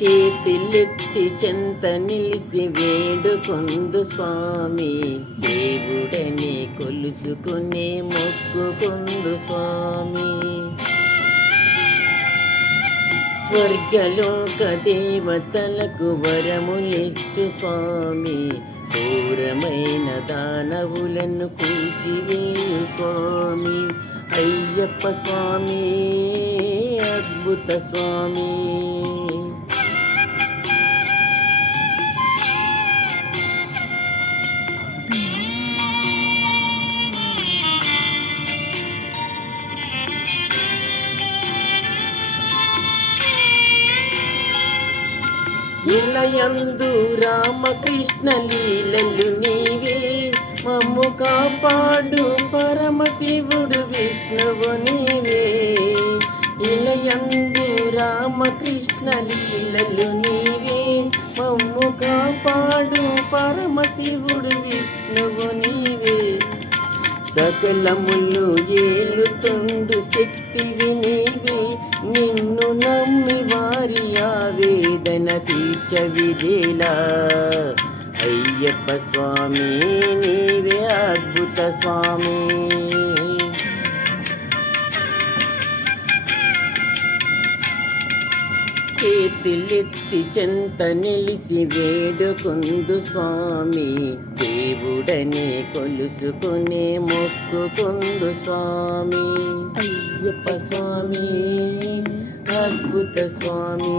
చేతులెత్తి చెంత నిలిసి వేడుకొందు స్వామి, దేవుడని కొలుసుకునే మొక్కుకొందు స్వామి. స్వర్గలోక దేవతలకు వరములిచ్చు స్వామి, ఘోరమైన దానవులను కూల్చివేయు స్వామి. అయ్యప్ప స్వామి అద్భుత స్వామి. ఇలయందు రామకృష్ణ లీలలు నీవే, మమ్ము కాపాడు పరమశివుడు విష్ణువు నీవే. ఇలయందు రామకృష్ణ లీలలు నీవే, మమ్ము కాపాడు పరమశివుడు విష్ణువు నీవే. సకలములు ఏలుతుండు శక్తివి నీవే, నిన్ను నమ్మి వారి ఆవేదన తీర్చవిదేలా. అయ్యప్ప స్వామి నీవే అద్భుత స్వామి. చేతులెత్తి చెంత నిలిసి వేడుకొందు స్వామి, దేవుడని కొలుసుకునే మొక్కుకొందు స్వామి. అయ్యప్ప స్వామి అద్భుత స్వామి.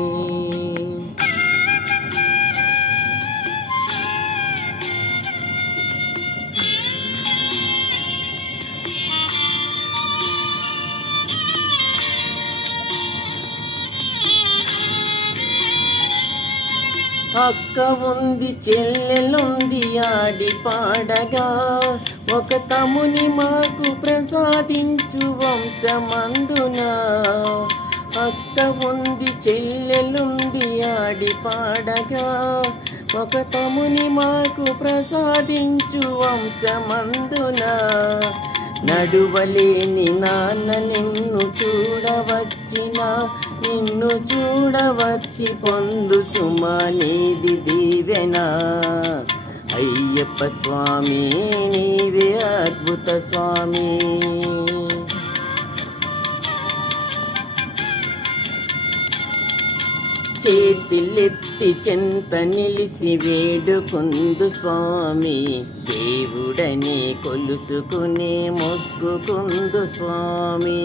అక్క ఉంది చెల్లెలుంది ఆడి పాడగా, ఒక తమ్ముని మాకు ప్రసాదించు వంశమందున. అక్క ఉంది చెల్లెలుంది ఆడి పాడగా, ఒక తమ్ముని మాకు ప్రసాదించు వంశమందున. నడువలేని నాన్న నిన్ను చూడవచ్చిన, నిన్ను చూడవచ్చి పొందు సుమా నీది దీవెన. అయ్యప్ప స్వామి నీవే అద్భుత స్వామి. చేతులెత్తి చెంత నిలిసి వేడుకొందు స్వామి, దేవుడని కొలుసుకునే మొక్కుకొందు స్వామి.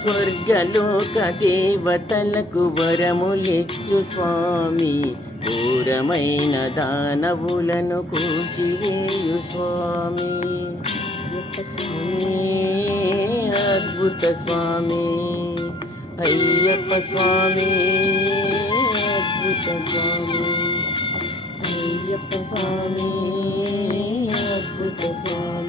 స్వర్గలోక దేవతలకు వరములిచ్చు స్వామి, ఘోరమైన దానవులను కూల్చివేయు స్వామి. స్వామి అద్భుత స్వామి. అయ్యప్ప స్వామి అద్భుత స్వామి. అయ్యప్ప స్వామి అద్భుత స్వామి.